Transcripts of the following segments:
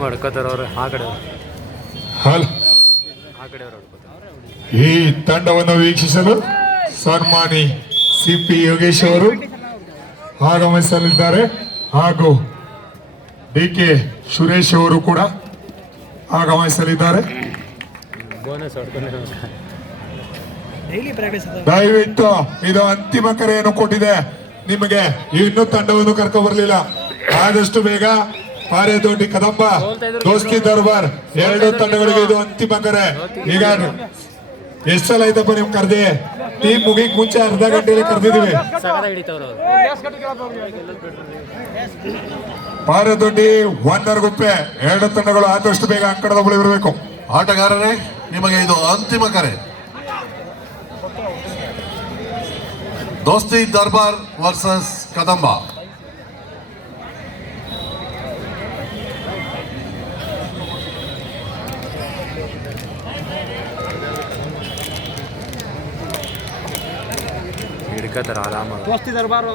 ಹೊಡ್ಕೋತಾರವ್ರು ಆ ಕಡೆ ಈ ತಂಡವನ್ನು ವೀಕ್ಷಿಸಲು ಸನ್ಮಾನಿ ಸಿಪಿ ಯೋಗೇಶ್ ಅವರು ಆಗಮಿಸಲಿದ್ದಾರೆ ಹಾಗೂ ಡಿಕೆ ಸುರೇಶ್ ಅವರು ಕೂಡ ಆಗಮಿಸಲಿದ್ದಾರೆ. ದಯವಿಟ್ಟು ಇದು ಅಂತಿಮ ಕರೆಯನ್ನು ಕೊಟ್ಟಿದೆ ನಿಮಗೆ. ಇನ್ನೂ ತಂಡವನ್ನು ಕರ್ಕೊ ಬರ್ಲಿಲ್ಲ. ಆದಷ್ಟು ಬೇಗ ಪಾರೆದೋಟಿ ಕದಂಬ ದೋಸ್ತಿ ದರ್ಬಾರ್ ಎರಡು ತಂಡಗಳಿಗೆ ಇದು ಅಂತಿಮ ಕರೆ. ಈಗ ಎಷ್ಟು ಸಲ ಆಯ್ತಪ್ಪ ನಿಮ್ ಕರ್ದಿ? ಟೀಮ್ ಮುಗಿಕ್ ಮುಂಚೆ ಅರ್ಧ ಗಂಟೆಯಲ್ಲಿ ಕರೆದಿದ್ದೀವಿ. ಪಾರೆದೋಟಿ ಒಂದರ್ಗುಪ್ಪೆ ಎರಡು ತಂಡಗಳು ಆದಷ್ಟು ಬೇಗ ಅಂಕಣದ ಬಳಿ ಬರಬೇಕು. ಆಟಗಾರರೇ, ನಿಮಗೆ ಇದು ಅಂತಿಮ ಕರೆ. ದೋಸ್ತಿ ದರ್ಬಾರ್ ವರ್ಸಸ್ ಕದಂಬ. ಹಿಡ್ಕೋತಾರ ಆರಾಮಾಗಿ. ದೋಸ್ತಿ ದರ್ಬಾರು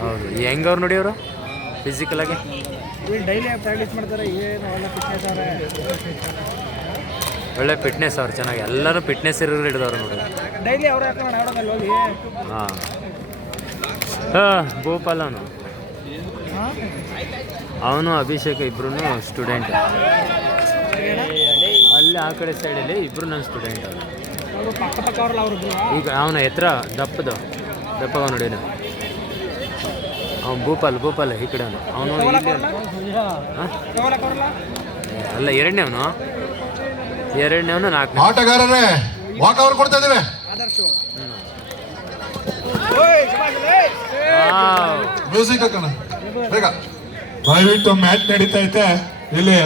ಹೌದು, ಹೆಂಗವ್ರು ನೋಡಿ ಅವರು ಫಿಸಿಕಲ್ ಆಗಿ ಡೈಲಿ ಪ್ರಾಕ್ಟೀಸ್ ಮಾಡ್ತಾರೆ. ಏನು ಒಳ್ಳೆ ಫಿಟ್ನೆಸ್ ಅವರೇ, ಒಳ್ಳೆ ಫಿಟ್ನೆಸ್ ಅವ್ರು ಚೆನ್ನಾಗಿ ಎಲ್ಲರೂ ಫಿಟ್ನೆಸ್ ಇರೋರು ಹಿಡಿದವ್ರು ನೋಡಿ. ಡೈಲಿ ಅವ್ರು ಯಾಕೆ ಆಡೋದಲ್ಲಿ ಹೋಗಿ. ಹಾಂ ಭೂಪಾಲ್ ಅವನು ಅಭಿಷೇಕ್ ಇಬ್ರು ಸ್ಟೂಡೆಂಟ್. ಅಲ್ಲಿ ಆ ಕಡೆ ಸೈಡಲ್ಲಿ ಇಬ್ರು ನನ್ನ ಸ್ಟೂಡೆಂಟ್. ಅವರು ಪಕ್ಕ ಪಕ್ಕ ಅವ್ರಲ್ಲ ಅವರು. ಈಗ ಅವನ ಎತ್ತರ ದಪ್ಪಗ ನೋಡಿ. ಅವ್ನು ಭೂಪಾಲ್ ಈ ಕಡೆ ಅವನು ಅಲ್ಲ ಎರಡನೇವನು ನಾಲ್ಕು. ಆಟಗಾರರೇ, ವಾಕ್ ಓವರ್ ಕೊಡ್ತಾ ಇದ್ದೇವೆ. ಮ್ಯೂಸಿಕ್ ಹಾಕೋಣ ಬೇಗ. ದಯವಿಟ್ಟು ಮ್ಯಾಚ್ ನಡೀತಾ ಐತೆ ಇಲ್ಲಿ.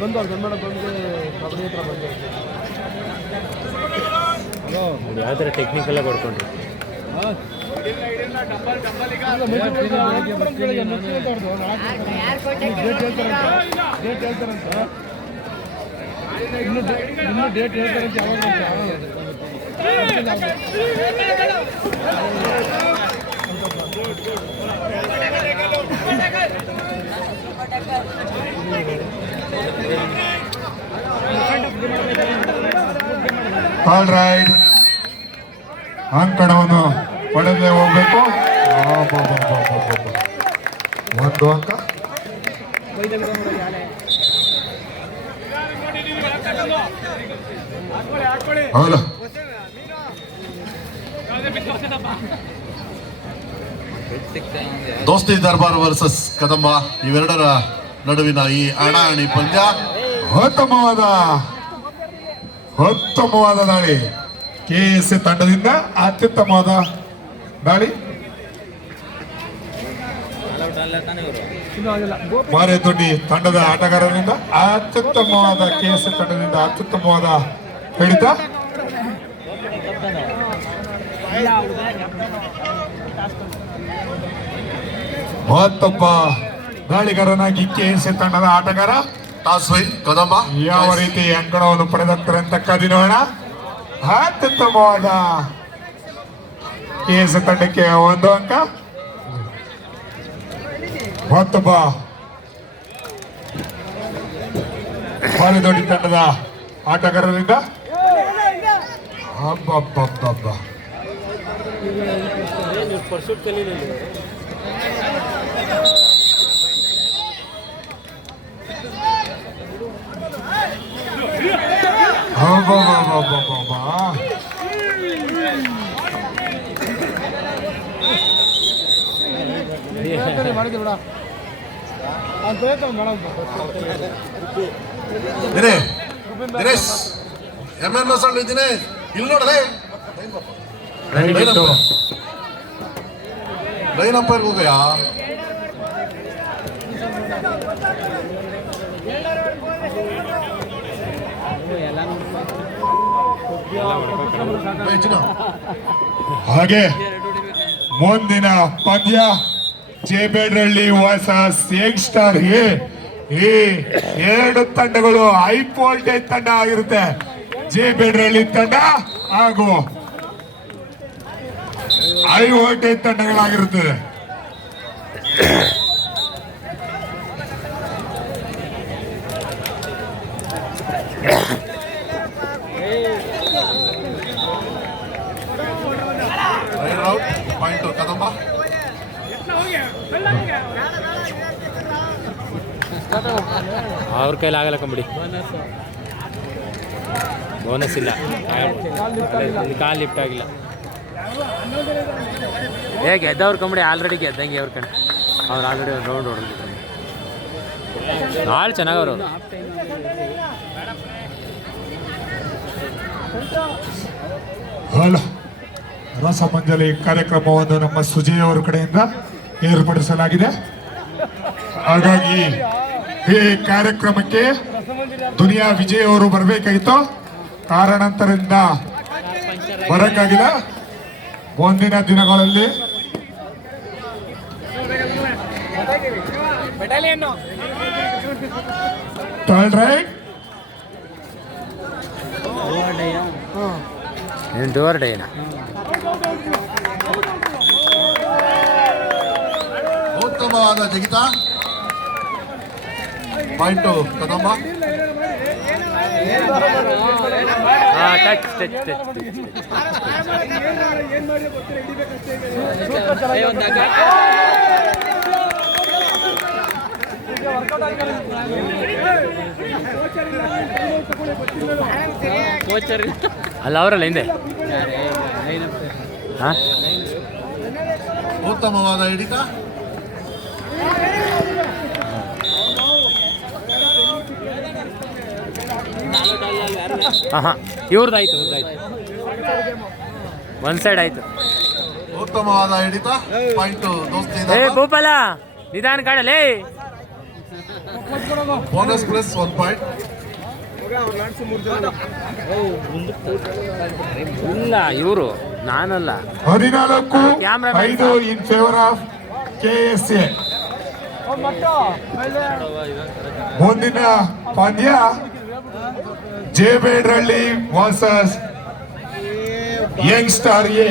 ಬಂದು ಅವ್ರು ಗಂಡ ಬಂದು ಕಬಡ್ಡಿ ಹತ್ರ ಬಂದು ಯಾವ ಥರ ಟೆಕ್ನಿಕಲ್ಲ ಕೊಡ್ಕೊಂಡ್ರು. ಇನ್ನೂ ಡೇಟ್ ಹೇಳ್ತಾರಂತ ಆಲ್ ರೈಟ್, ಅಂಕಣವನ್ನು ಪಡೆದೇ ಹೋಗ್ಬೇಕು. ಒಂದು ಅಂಕ. ಹೌದು, ದೋಸ್ತಿ ದರ್ಬಾರ್ ವರ್ಸಸ್ ಕದಂಬ ಇವೆರಡರ ನಡುವಿನ ಈ ಹಣಾಹಣಿ ಪಂದ್ಯ. ಉತ್ತಮವಾದ ದಾಳಿ ಕೆಎಸ್ ತಂಡದಿಂದ. ಅತ್ಯುತ್ತಮವಾದ ದಾಳಿ ಮಾರೇದೊಡ್ಡಿ ತಂಡದ ಆಟಗಾರರಿಂದ. ಅತ್ಯುತ್ತಮವಾದ ಕೆಎಸ್ ತಂಡದಿಂದ ಅತ್ಯುತ್ತಮವಾದ ಹಿಡಿತ. ಮತ್ತೊಬ್ಬ ದಾಳಿಗಾರನಾಗಿ ಕೆಎಸ್ ತಂಡದ ಆಟಗಾರ ಕದಂಬ ಯಾವ ರೀತಿ ಅಂಕಣವನ್ನು ಪಡೆದಾಗ್ತಾರೆ ಅಂತ ಕಾದಿ ನೋಡೋಣ. ಅತ್ಯುತ್ತಮವಾದ ಕೆಎಸ್ ತಂಡಕ್ಕೆ ಒಂದು ಅಂಕ. ಮತ್ತೊಬ್ಬ ಬಾಲಿದೊಡ್ಡಿ ತಂಡದ ಆಟಗಾರರಿಂದ. ಹಬ್ಬ ಮಾಡಿದ್ವಿ ಬಿಡ. ದಿನೇಶ್ MNS ಇದ್ದೀನಿ ಇಲ್ಲಿ ನೋಡ್ರೆ ಲೈನ್ ಅಂಪೈರ್ ಹೋಗಯ್ಯ. ಹಾಗೆ ಮುಂದಿನ ಪಂದ್ಯ ಜೇಬೇಡ್ರಳ್ಳಿ ವರ್ಸಸ್ ಯಂಗ್ ಸ್ಟಾರ್ ಎ. ಈ ಎರಡು ತಂಡಗಳು ಹೈ ವೋಲ್ಟೇಜ್ ತಂಡ ಆಗಿರುತ್ತೆ. ಜೇಬೇಡ್ರಳ್ಳಿ ತಂಡ ಹಾಗೂ ಹೈ ವೋಲ್ಟೇಜ್ ತಂಡಗಳಾಗಿರುತ್ತದೆ. ಪಾಯಿಂಟ್ ಕದಂಬ. ಅವ್ರ ಕೈಲಿ ಆಗಲ್ಲ ಕಂಬಿಡಿ. ಬೋನಸ್ ಇಲ್ಲ, ಕಾಲ್ ಲಿಫ್ಟ್ ಆಗಿಲ್ಲ. ಗೆದ್ದವ್ರು ಕಂಬಿಡಿ ಆಲ್ರೆಡಿ ಗೆದ್ದಂಗೆ ಅವ್ರ ಕಣ. ಅವ್ರು ಆಲ್ರೆಡಿ ಒಂದು ರೌಂಡ್ ಹೊಡೆದ್ರು. ಭಾಳ ಚೆನ್ನಾಗವ್ರು ಅವರು. ರಸಮಂಜಲಿ ಕಾರ್ಯಕ್ರಮವನ್ನು ನಮ್ಮ ಸುಜಯ್ ಅವರ ಕಡೆಯಿಂದ ಏರ್ಪಡಿಸಲಾಗಿದೆ. ಹಾಗಾಗಿ ಈ ಕಾರ್ಯಕ್ರಮಕ್ಕೆ ದುನಿಯಾ ವಿಜಯ್ ಅವರು ಬರಬೇಕಾಗಿತ್ತು, ಕಾರಣಾಂತರದಿಂದ ಬರಕ್ಕಾಗಿಲ್ಲ. ಮುಂದಿನ ದಿನಗಳಲ್ಲಿ ಥರ್ಡ್ ರೈಟ್ ಡೋರ್ ಡೇನಾ ಉತ್ತಮವಾದ ಜಿಗಿತ. Point Kadamba. Touch touch touch ಅಲ್ಲ ಅವರಲ್ಲ ಹಿಂದೆ. ಉತ್ತಮವಾದ ಹಿಡಿತ. ಇವ್ರದ್ದಾಯ್ತು ಒಂದ್ ಸೈಡ್ ಆಯ್ತು. ಉತ್ತಮವಾದ ಹಿಡಿತ. ಪಾಯಿಂಟು ದೋಸ್ತಿ. ಭೂಪಾಲ ನಿಧಾನ ಕಾಡಲೇ. Bonus plus 1 point. ಇಲ್ಲ ಇವರು, ನಾನಲ್ಲ. 14-5 ಇನ್ ಫೇವರ್ ಆಫ್ KSA. ಮುಂದಿನ ಪಂದ್ಯ ಜೇಬೇಡ್ರಳ್ಳಿ versus young star A.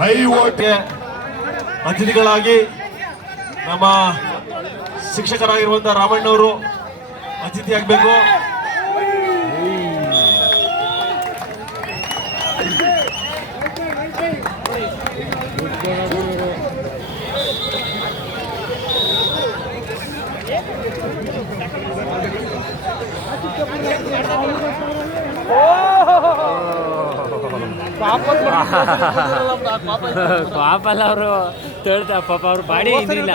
High voltage ಅತಿಥಿಗಳಾಗಿ ನಮ್ಮ ಶಿಕ್ಷಕರಾಗಿರುವಂತಹ ರಾಮಣ್ಣವರು ಅತಿಥಿಯಾಗಬೇಕು. ಪಾಪಲ್ಲ ಅವರು ತಳ್ತಾ ಪಾಪ ಅವ್ರ ಬಾಡಿ ಇದಿಲ್ಲ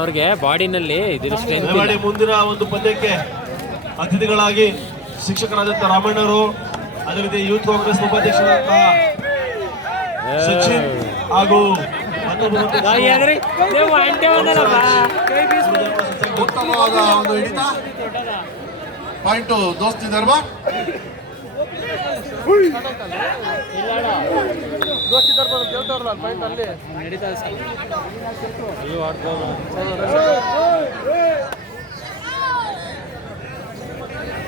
ಅವ್ರಿಗೆ, ಬಾಡಿನಲ್ಲಿ ಇದ್ರ ಸ್ಟ್ರೆಂತ್ ಇಲ್ಲ. ಮುಂದಿನ ಒಂದು ಪಂದ್ಯಕ್ಕೆ ಅತಿಥಿಗಳಾಗಿ ಶಿಕ್ಷಕರಾದಂತಹ ರಾಮಣ್ಣವರು, ಅದೇ ರೀತಿ ಯೂತ್ ಕಾಂಗ್ರೆಸ್ ಉಪಾಧ್ಯಕ್ಷರಾದಂತಹ ಸಚಿನ್ ಹಾಗೂ ಉತ್ತಮವಾದ ಒಂದು ಹಿಡಿತ. ಪಾಯಿಂಟು ದೋಸ್ತಿ ಧರ್ಮ.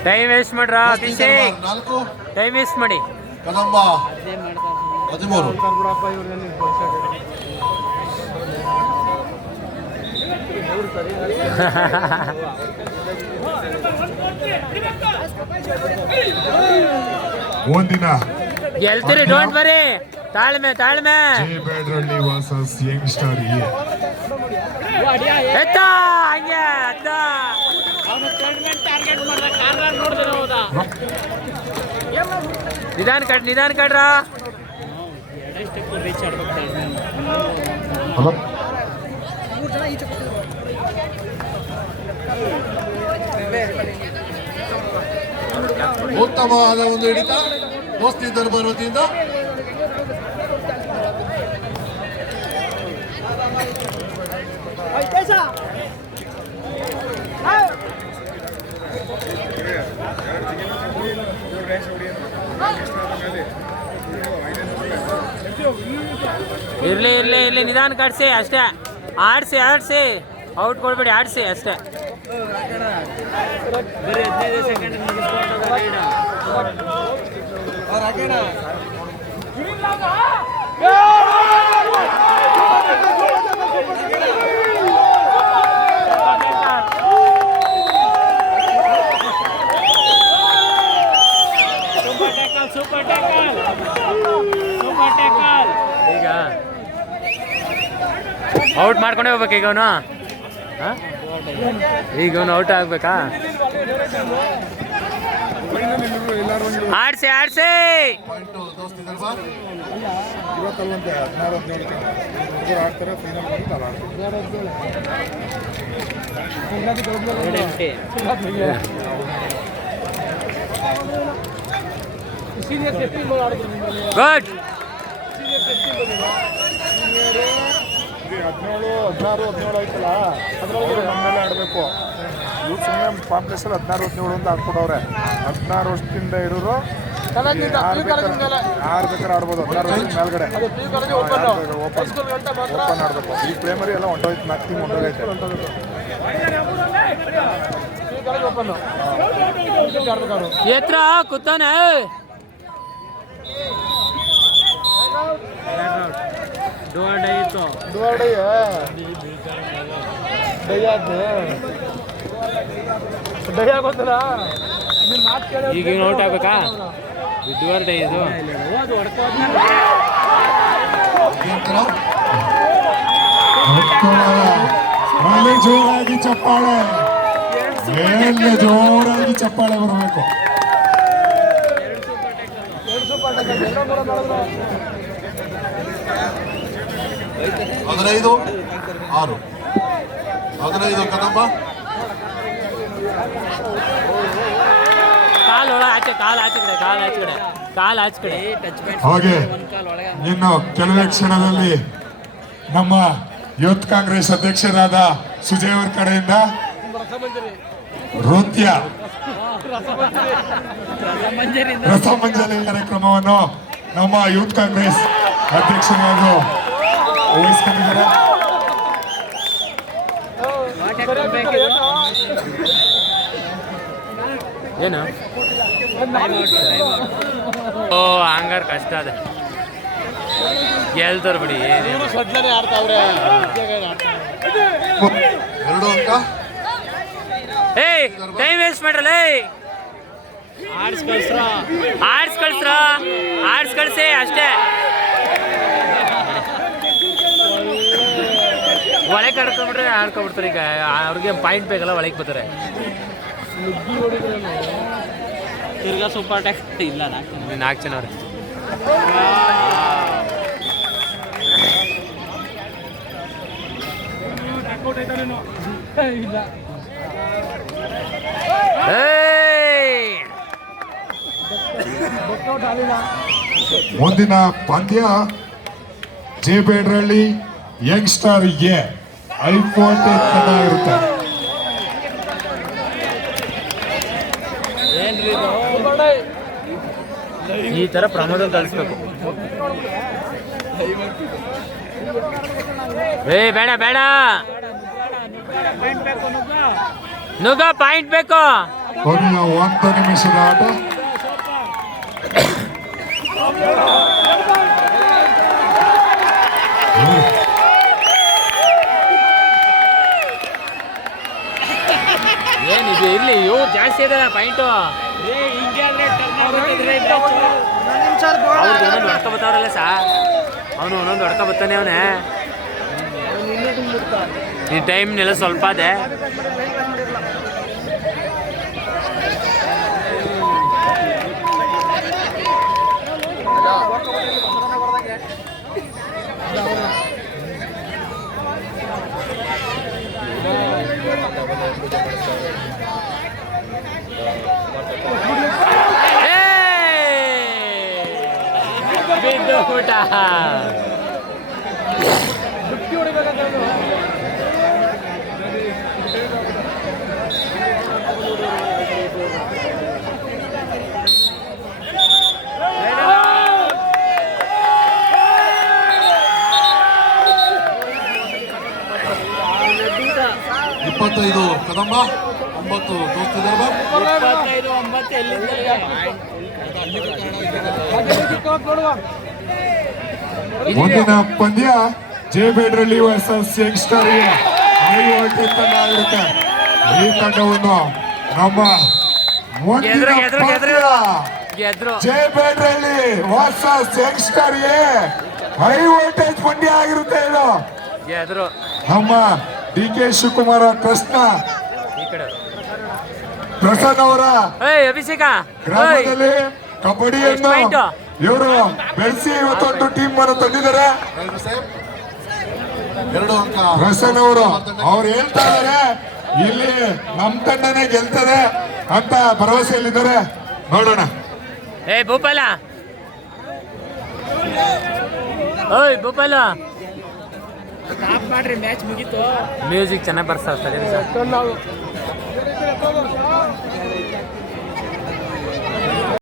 ಟೈಮ್ ವೇಸ್ಟ್ ಮಾಡ್ರ ಅಭಿಷೇಕ್, 4 ಟೈಮ್ ವೇಸ್ಟ್ ಮಾಡಿ. ಕದಂಬ 13. ಮುಂದಿನ ಗೆಲ್ತೀರಿ, ಡೋಂಟ್ ವರಿ. ತಾಳ್ಮೆ ಜೇಬೇಡ್ರಳ್ಳಿ ವರ್ಸಸ್ ಯಂಗ್ ಸ್ಟಾರ್ ಎ. ಎತ್ತ ಹಂಗೆ ಎತ್ತ. ನಿಧಾನ ಕಡ್ರ. ಉತ್ತಮವಾದ ಒಂದು ಹಿಡಿತ ದೋಸ್ತಿ ದರ್ಬಾರ್ ವತಿಯಿಂದ. ಇರ್ಲಿ ಇರ್ಲಿ ಇರ್ಲಿ ನಿಧಾನ ಕಾಡ್ಸಿ ಅಷ್ಟೇ. ಆಡ್ಸಿ ಆಡ್ಸಿ, ಔಟ್ ಕೊಡ್ಬೇಡಿ, ಆಡ್ಸಿ ಅಷ್ಟೇ. ಬರೀ 15 ಸೆಕೆಂಡ್ ಸೂಪರ್ ಟ್ಯಾಕಲ್. ಈಗ ಔಟ್ ಮಾಡ್ಕೊಂಡೇ ಹೋಗ್ಬೇಕು ಈಗ ಅವನು. ಈಗ ಅವನು ಔಟ್ ಆಗ್ಬೇಕಾ? ಆಡ್ಸಿ ಆಡ್ಸಿ. ಪಾಯಿಂಟ್ ದೋಸ್ತಿ ದರ್ಬಾರ್ ಇವತ್ತಲ್ಲಂತೆ 16-17 ಆಡ್ತಾರೆ. Final good. 17 ಆಯ್ತಲ್ಲ, ಅದರಲ್ಲಿ ನಮ್ಮಲ್ಲೇ ಆಡಬೇಕು. ಇವ್ರು ಸುಮ್ಮನೆ ಪಾಪ್ಯುಲೇಷನ್ 16-17 ಅಂತ ಹಾಕ್ಬಿಟ್ಟವ್ರೆ. 16 ವರ್ಷದಿಂದ ಇರೋರು ಯಾರು ಬೇಕಾದ್ರೆ ಆಡ್ಬೋದು. 16 ವರ್ಷದ ಮೇಲ್ಗಡೆ ಓಪನ್ ಆಡಬೇಕು. ಈ ಪ್ರೈಮರಿ ಎಲ್ಲ ಹೊಂಟೋಯ್ತು, 4 ಟೀಮ್ ಹೊಂಟೋಗೈತೆ. ಎತ್ರ ಕೂತಾನೆ. ಈಗ ಔಟ್ ಆಗ್ಬೇಕಾ? ಇದುವರೆ ಡೇ ಇದು. ಮೇಲೆ ಜೋರಾಗಿ ಚಪ್ಪಾಳೆ, ಮೇಲೆ ಜೋರಾಗಿ ಚಪ್ಪಾಳೆ ಬರಬೇಕು. 15-6. 15 ಕದಂಬ. ಕಾಲು ಆಚೆ, ಕಾಲು ಆಚೆ ಕಡೆ, ಕಾಲು ಆಚೆ ಕಡೆ, ಕಾಲು ಆಚೆ ಕಡೆ. ಹಾಗೆ ಇನ್ನು ಕೆಲವೇ ಕ್ಷಣದಲ್ಲಿ ನಮ್ಮ ಯೂತ್ ಕಾಂಗ್ರೆಸ್ ಅಧ್ಯಕ್ಷರಾದ ಸುಜಯ್ ಅವರ ಕಡೆಯಿಂದ ನೃತ್ಯ ರಸಮಂಜರಿ ಕಾರ್ಯಕ್ರಮವನ್ನು ನಮ್ಮ ಯೂತ್ ಕಾಂಗ್ರೆಸ್ ಅಧ್ಯಕ್ಷರಾದ ವಹಿಸ್ಕೊಂಡಿದ್ದಾರೆ. ಏನು ಓ ಹಂಗಾರೆ ಕಷ್ಟ ಅದೇ ಗೆಲ್ತಾರ ಬಿಡಿ. 2 ಅಂಕ. ಏಯ್ ಟೈಮ್ ವೇಸ್ಟ್ ಮಾಡ್ರಲ್ಲ. ಆಡ್ಸ್ ಕಳ್ಸಿ ಅಷ್ಟೇ. ಒಳಗೆ ಆಡ್ಕೊಂಡ್ಬಿಟ್ರೆ ಆಡ್ಕೊಂಡ್ಬಿಡ್ತಾರೆ. ಈಗ ಅವ್ರಿಗೆ ಪಾಯಿಂಟ್ ಬೇಕಲ್ಲ, ಒಳಗೆ ಬರ್ತಾರೆ. ತಿರ್ಗಾ ಸೂಪರ್ ಟ್ಯಾಕ್ಸ್ ಇಲ್ಲ 4 ಜನ ಅವ್ರೆ. ಮುಂದಿನ ಪಂದ್ಯ ಜೇಬೇಡ್ರಳ್ಳಿ ಯಂಗ್ಸ್ಟರ್ ಗೆ ಐಫೋನ್ ಇರುತ್ತೆ. ಈ ತರ ಪ್ರಮೋದಲ್ಲಿ ಕಳಿಸ್ಬೇಕು. ಏ ಬೇಡ ಬೇಡ, ನುಗ್ಗ ಪಾಯಿಂಟ್ ಬೇಕು. ಕೊನೆಯ 1 ನಿಮಿಷದ ಆಟ. ಏನಿದೆ ಇರ್ಲಿ, ಇವ್ರು ಜಾಸ್ತಿ ಇದಲ್ಲ ಪಾಯಿಂಟು. ಅವ್ರು ಒಂದೊಂದು ಹೊಡ್ಕೊ ಬರ್ತಾವ್ರಲ್ಲ ಸಾ, ಅವನು ಒಂದೊಂದು ಹೊಡ್ಕೊ ಬರ್ತಾನೆ ಅವನೇ. ಈ ಟೈಮ್ನೆಲ್ಲ ಸ್ವಲ್ಪ ಅದೇ. ಬಿದ್ದು ಊಟ. 25 ಕದಂಬ, 9 ದೋಸ್ತಿ ದರ್ಬಾರ್. 25-9 ಎಲ್ಲಿಂದಲೇ ಮುಂದಿನ ಪಂದ್ಯ J Bedrahalli versus youngster high voltage ತಂಡ ಆಗಿರುತ್ತೆ. ಈ ತಂಡವನ್ನು ನಮ್ಮ ಮುಂದಿನ ಪಂದ್ಯ ಗೆದ್ರು J Bedrahalli versus youngster high voltage ಪಂದ್ಯ ಆಗಿರುತ್ತೆ. ಇದು ಗೆದ್ರು ನಮ್ಮ ಡಿ ಕೆ ಶಿವಕುಮಾರ ಟ್ರಸ್ಟ್ ನ ಈ ಕಡೆ ಪ್ರಸಾದ್ ಅವರ ಅಭಿಷೇಕ ಗ್ರಾಮದಲ್ಲಿ ಕಬಡ್ಡಿಯನ್ನು point? ಇವರು ಬೆಳೆಸಿ ಇವತ್ತೊಂದು ಟೀಮ್ ಅನ್ನು ತಂದಿದ್ದಾರೆ. ರೈಲ್ವೆ ಸಾಹೇಬ್ 2 ಅಂಕ. ಪ್ರಸನ್ನ ಅವರು ಹೇಳ್ತಾ ಇದ್ದಾರೆ ಇಲ್ಲಿ ನಮ್ ತಂಡನೇ ಗೆಲ್ತದೆ ಅಂತ ಭರವಸೆಯಲ್ಲಿದ್ದಾರೆ. ನೋಡೋಣ. ಭೂಪಾಲ ಭೂಪಾಲ ಸ್ಟಾಪ್ ಮಾಡ್ರಿ, ಮ್ಯಾಚ್ ಮುಗೀತು. ಮ್ಯೂಸಿಕ್ ಚೆನ್ನಾಗಿ ಬರ್ಸ್ತಾರೆ.